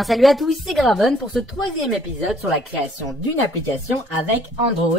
Salut à tous, c'est Graven pour ce troisième épisode sur la création d'une application avec Android.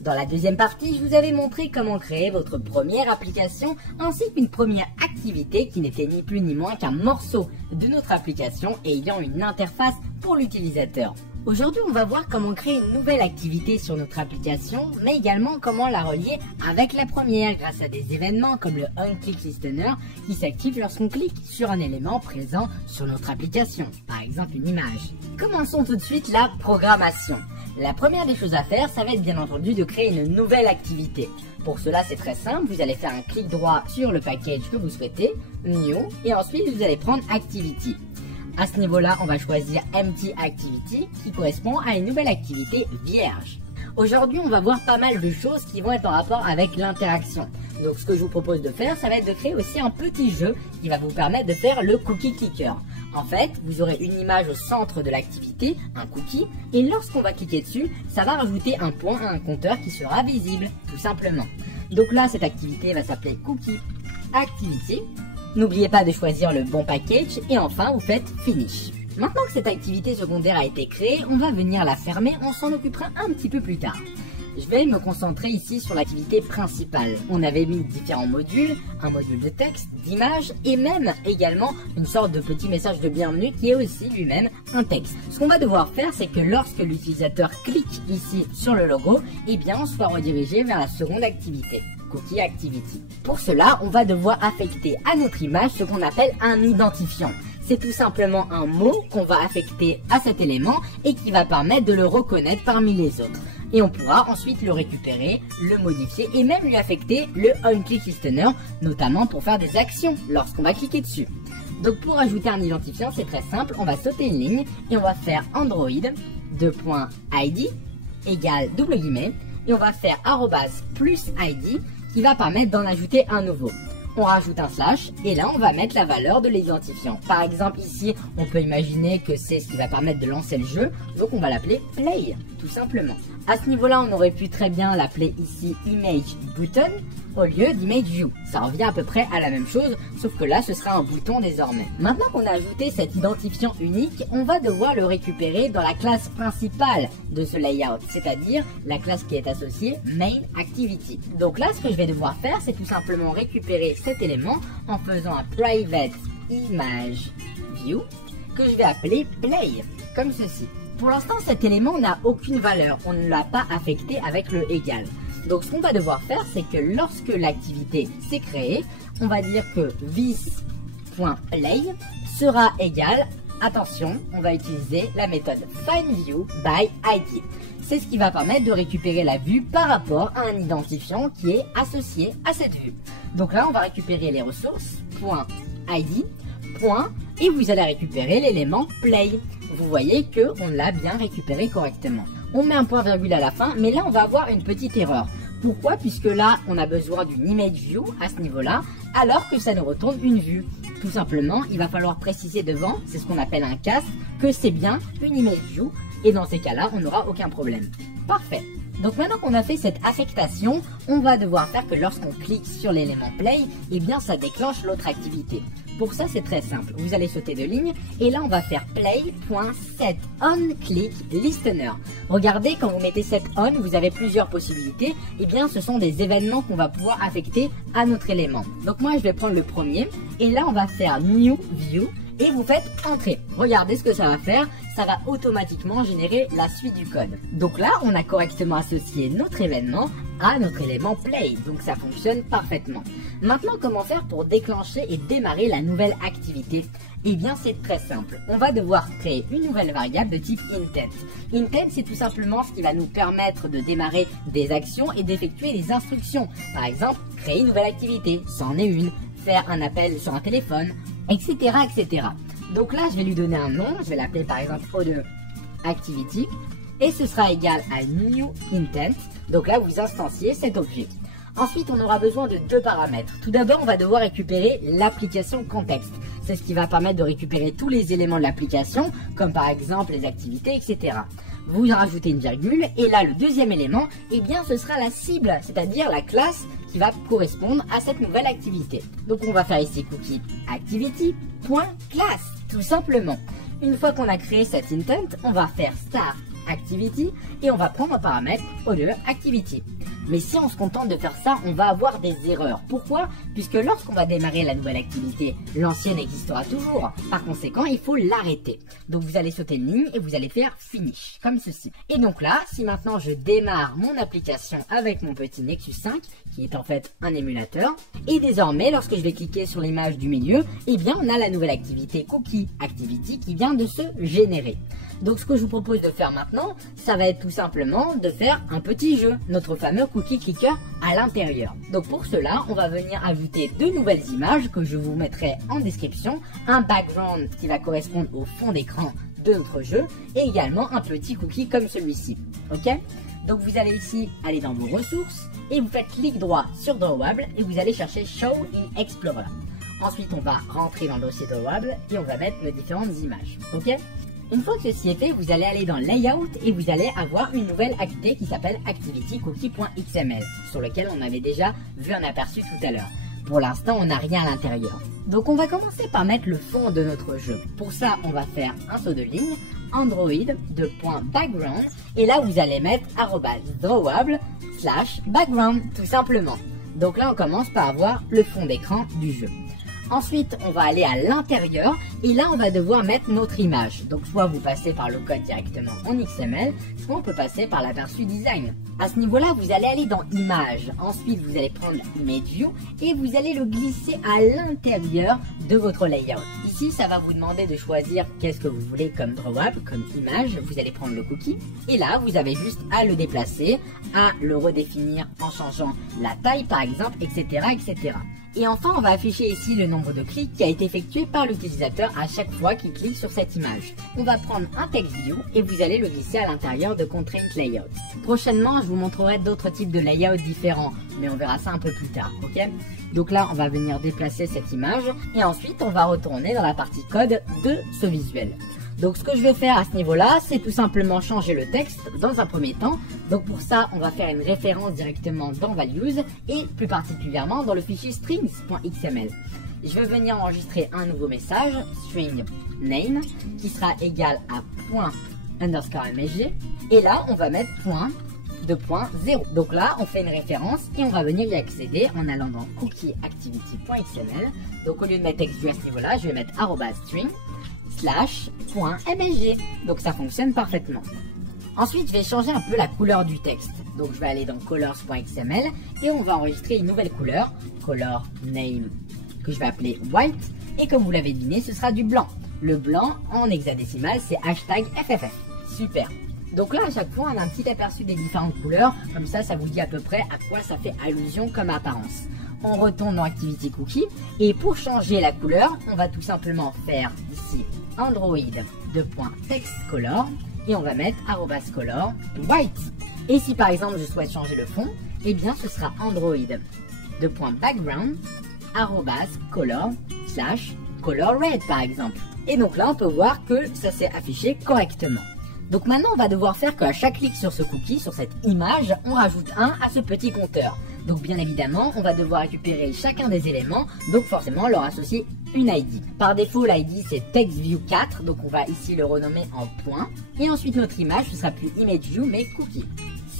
Dans la deuxième partie, je vous avais montré comment créer votre première application ainsi qu'une première activité qui n'était ni plus ni moins qu'un morceau de notre application ayant une interface pour l'utilisateur. Aujourd'hui, on va voir comment créer une nouvelle activité sur notre application, mais également comment la relier avec la première grâce à des événements comme le OnClick Listener qui s'active lorsqu'on clique sur un élément présent sur notre application, par exemple une image. Commençons tout de suite la programmation. La première des choses à faire, ça va être bien entendu de créer une nouvelle activité. Pour cela, c'est très simple, vous allez faire un clic droit sur le package que vous souhaitez, New, et ensuite vous allez prendre Activity. À ce niveau-là, on va choisir Empty Activity qui correspond à une nouvelle activité vierge. Aujourd'hui, on va voir pas mal de choses qui vont être en rapport avec l'interaction. Donc ce que je vous propose de faire, ça va être de créer aussi un petit jeu qui va vous permettre de faire le cookie clicker. En fait, vous aurez une image au centre de l'activité, un cookie, et lorsqu'on va cliquer dessus, ça va rajouter un point à un compteur qui sera visible, tout simplement. Donc là, cette activité va s'appeler Cookie Activity. N'oubliez pas de choisir le bon package et enfin vous faites Finish. Maintenant que cette activité secondaire a été créée, on va venir la fermer, on s'en occupera un petit peu plus tard. Je vais me concentrer ici sur l'activité principale. On avait mis différents modules, un module de texte, d'image et même également une sorte de petit message de bienvenue qui est aussi lui-même un texte. Ce qu'on va devoir faire, c'est que lorsque l'utilisateur clique ici sur le logo, eh bien on soit redirigé vers la seconde activité. Cookie Activity. Pour cela, on va devoir affecter à notre image ce qu'on appelle un identifiant. C'est tout simplement un mot qu'on va affecter à cet élément et qui va permettre de le reconnaître parmi les autres. Et on pourra ensuite le récupérer, le modifier et même lui affecter le OnClick Listener, notamment pour faire des actions lorsqu'on va cliquer dessus. Donc pour ajouter un identifiant, c'est très simple, on va sauter une ligne et on va faire Android .id égale double guillemets et on va faire +ID qui va permettre d'en ajouter un nouveau. On rajoute un slash et là on va mettre la valeur de l'identifiant. Par exemple ici on peut imaginer que c'est ce qui va permettre de lancer le jeu, donc on va l'appeler play tout simplement. À ce niveau là on aurait pu très bien l'appeler ici image button au lieu d'image view. Ça revient à peu près à la même chose sauf que là ce sera un bouton désormais. Maintenant qu'on a ajouté cet identifiant unique, on va devoir le récupérer dans la classe principale de ce layout, c'est-à-dire la classe qui est associée main activity. Donc là ce que je vais devoir faire c'est tout simplement récupérer cet élément en faisant un private image view que je vais appeler play comme ceci. Pour l'instant cet élément n'a aucune valeur, on ne l'a pas affecté avec le égal. Donc ce qu'on va devoir faire c'est que lorsque l'activité s'est créée, on va dire que this.play sera égal, attention, on va utiliser la méthode findViewById. C'est ce qui va permettre de récupérer la vue par rapport à un identifiant qui est associé à cette vue. Donc là, on va récupérer les ressources, .id, et vous allez récupérer l'élément play. Vous voyez qu'on l'a bien récupéré correctement. On met un point virgule à la fin, mais là, on va avoir une petite erreur. Pourquoi? Puisque là, on a besoin d'une image view à ce niveau-là, alors que ça nous retourne une vue. Tout simplement, il va falloir préciser devant, c'est ce qu'on appelle un cast, que c'est bien une image view, et dans ces cas-là, on n'aura aucun problème. Parfait. Donc maintenant qu'on a fait cette affectation, on va devoir faire que lorsqu'on clique sur l'élément play, eh bien ça déclenche l'autre activité. Pour ça, c'est très simple. Vous allez sauter de ligne et là, on va faire play.setOnClickListener. Regardez, quand vous mettez setOn, vous avez plusieurs possibilités. Eh bien, ce sont des événements qu'on va pouvoir affecter à notre élément. Donc moi, je vais prendre le premier et là, on va faire New View. Et vous faites entrer. Regardez ce que ça va faire, ça va automatiquement générer la suite du code. Donc là, on a correctement associé notre événement à notre élément play, donc ça fonctionne parfaitement. Maintenant, comment faire pour déclencher et démarrer la nouvelle activité? Eh bien, c'est très simple. On va devoir créer une nouvelle variable de type intent. Intent, c'est tout simplement ce qui va nous permettre de démarrer des actions et d'effectuer des instructions. Par exemple, créer une nouvelle activité, c'en est une, faire un appel sur un téléphone, etc., etc. Donc là, je vais lui donner un nom, je vais l'appeler par exemple O2 Activity, et ce sera égal à New Intent. Donc là, vous instanciez cet objet. Ensuite, on aura besoin de deux paramètres. Tout d'abord, on va devoir récupérer l'application contexte. C'est ce qui va permettre de récupérer tous les éléments de l'application, comme par exemple les activités, etc. Vous rajoutez une virgule, et là, le deuxième élément, eh bien, ce sera la cible, c'est-à-dire la classe qui va correspondre à cette nouvelle activité. Donc, on va faire ici cookie activity.class, tout simplement. Une fois qu'on a créé cet intent, on va faire start activity et on va prendre un paramètre other activity. Mais si on se contente de faire ça, on va avoir des erreurs. Pourquoi? Puisque lorsqu'on va démarrer la nouvelle activité, l'ancienne existera toujours. Par conséquent, il faut l'arrêter. Donc vous allez sauter une ligne et vous allez faire finish, comme ceci. Et donc là, si maintenant je démarre mon application avec mon petit Nexus 5, qui est en fait un émulateur, et désormais, lorsque je vais cliquer sur l'image du milieu, eh bien on a la nouvelle activité Cookie Activity qui vient de se générer. Donc ce que je vous propose de faire maintenant, ça va être tout simplement de faire un petit jeu, notre fameux cookie clicker à l'intérieur. Donc pour cela, on va venir ajouter deux nouvelles images que je vous mettrai en description, un background qui va correspondre au fond d'écran de notre jeu et également un petit cookie comme celui-ci. Ok? Donc vous allez ici aller dans vos ressources et vous faites clic droit sur Drawable et vous allez chercher Show in Explorer. Ensuite, on va rentrer dans le dossier Drawable et on va mettre les différentes images. Ok? Une fois que ceci est fait, vous allez aller dans Layout et vous allez avoir une nouvelle activité qui s'appelle ActivityCookie.xml sur lequel on avait déjà vu un aperçu tout à l'heure. Pour l'instant, on n'a rien à l'intérieur. Donc on va commencer par mettre le fond de notre jeu. Pour ça, on va faire un saut de ligne, Android de .background et là vous allez mettre @drawable/background tout simplement. Donc là on commence par avoir le fond d'écran du jeu. Ensuite, on va aller à l'intérieur et là, on va devoir mettre notre image. Donc, soit vous passez par le code directement en XML, soit on peut passer par l'aperçu design. À ce niveau-là, vous allez aller dans Images. Ensuite, vous allez prendre Image View et vous allez le glisser à l'intérieur de votre layout. Ici, ça va vous demander de choisir qu'est-ce que vous voulez comme drawable, comme image. Vous allez prendre le cookie et là, vous avez juste à le déplacer, à le redéfinir en changeant la taille par exemple, etc., etc. Et enfin, on va afficher ici le nombre de clics qui a été effectué par l'utilisateur à chaque fois qu'il clique sur cette image. On va prendre un text view et vous allez le glisser à l'intérieur de Constraint Layout. Prochainement, je vous montrerai d'autres types de layout différents, mais on verra ça un peu plus tard, ok? Donc là, on va venir déplacer cette image et ensuite, on va retourner dans la partie code de ce visuel. Donc ce que je vais faire à ce niveau-là, c'est tout simplement changer le texte dans un premier temps. Donc pour ça, on va faire une référence directement dans Values et plus particulièrement dans le fichier strings.xml. Je vais venir enregistrer un nouveau message, string name, qui sera égal à ._msg. Et là, on va mettre .2.0. Donc là, on fait une référence et on va venir y accéder en allant dans cookieactivity.xml. Donc au lieu de mettre textView à ce niveau-là, je vais mettre @string /.msg. Donc ça fonctionne parfaitement. Ensuite, je vais changer un peu la couleur du texte. Donc je vais aller dans colors.xml et on va enregistrer une nouvelle couleur, color name, que je vais appeler white. Et comme vous l'avez deviné, ce sera du blanc. Le blanc en hexadécimal, c'est #FFF. Super. Donc là, à chaque fois, on a un petit aperçu des différentes couleurs. Comme ça, ça vous dit à peu près à quoi ça fait allusion comme apparence. On retourne dans Activity Cookie et pour changer la couleur, on va tout simplement faire ici Android .textColor et on va mettre @color white. Et si par exemple je souhaite changer le fond, eh bien ce sera Android .background @color/color red par exemple. Et donc là on peut voir que ça s'est affiché correctement. Donc maintenant on va devoir faire qu'à chaque clic sur ce cookie, sur cette image, on rajoute 1 à ce petit compteur. Donc bien évidemment, on va devoir récupérer chacun des éléments, donc forcément leur associer une ID. Par défaut, l'ID c'est TextView4, donc on va ici le renommer en point. Et ensuite notre image, ce sera plus ImageView mais cookie.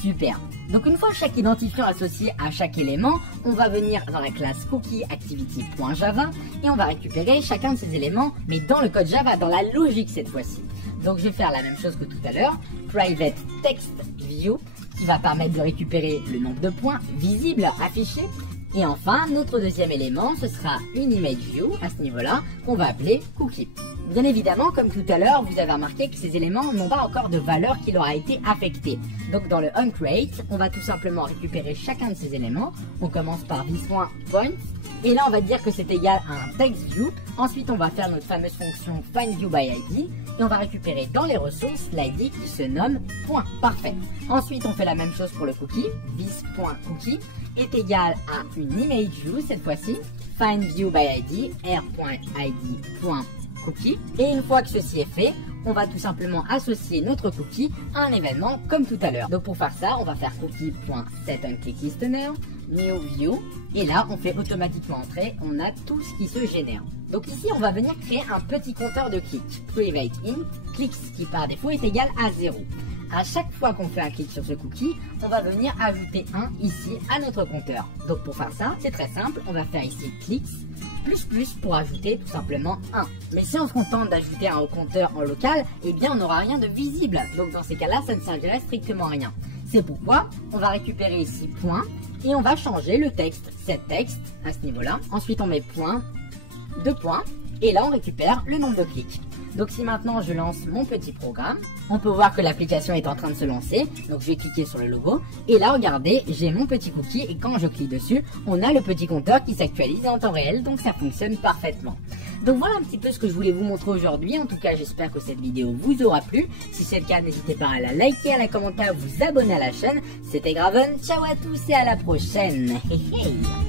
Super. Donc une fois chaque identifiant associé à chaque élément, on va venir dans la classe cookieActivity.java et on va récupérer chacun de ces éléments, mais dans le code Java, dans la logique cette fois-ci. Donc je vais faire la même chose que tout à l'heure, private text view, qui va permettre de récupérer le nombre de points visibles affichés. Et enfin, notre deuxième élément, ce sera une image view à ce niveau-là, qu'on va appeler cookie. Bien évidemment, comme tout à l'heure, vous avez remarqué que ces éléments n'ont pas encore de valeur qui leur a été affectée. Donc dans le onCreate, on va tout simplement récupérer chacun de ces éléments. On commence par this1point. Et là, on va dire que c'est égal à un textView. Ensuite, on va faire notre fameuse fonction findViewById. Et on va récupérer dans les ressources l'ID qui se nomme point. Parfait. Ensuite, on fait la même chose pour le cookie. This.cookie est égal à une ImageView cette fois-ci. findViewById r.id.cookie. Et une fois que ceci est fait, on va tout simplement associer notre cookie à un événement comme tout à l'heure. Donc pour faire ça, on va faire cookie.setOnClickListener. New View. Et là, on fait automatiquement entrer, on a tout ce qui se génère. Donc ici, on va venir créer un petit compteur de clics. Private int, clicks qui par défaut est égal à 0. À chaque fois qu'on fait un clic sur ce cookie, on va venir ajouter 1 ici à notre compteur. Donc pour faire ça, c'est très simple, on va faire ici clicks, plus pour ajouter tout simplement 1. Mais si on se contente d'ajouter un compteur en local, eh bien on n'aura rien de visible. Donc dans ces cas-là, ça ne servirait strictement à rien. C'est pourquoi on va récupérer ici point et on va changer le texte, set texte à ce niveau-là. Ensuite on met point, 2 points et là on récupère le nombre de clics. Donc si maintenant je lance mon petit programme, on peut voir que l'application est en train de se lancer. Donc je vais cliquer sur le logo et là regardez, j'ai mon petit cookie et quand je clique dessus, on a le petit compteur qui s'actualise en temps réel, donc ça fonctionne parfaitement. Donc voilà un petit peu ce que je voulais vous montrer aujourd'hui. En tout cas, j'espère que cette vidéo vous aura plu. Si c'est le cas, n'hésitez pas à la liker, à la commenter, à vous abonner à la chaîne. C'était Graven, ciao à tous et à la prochaine. Hey, hey.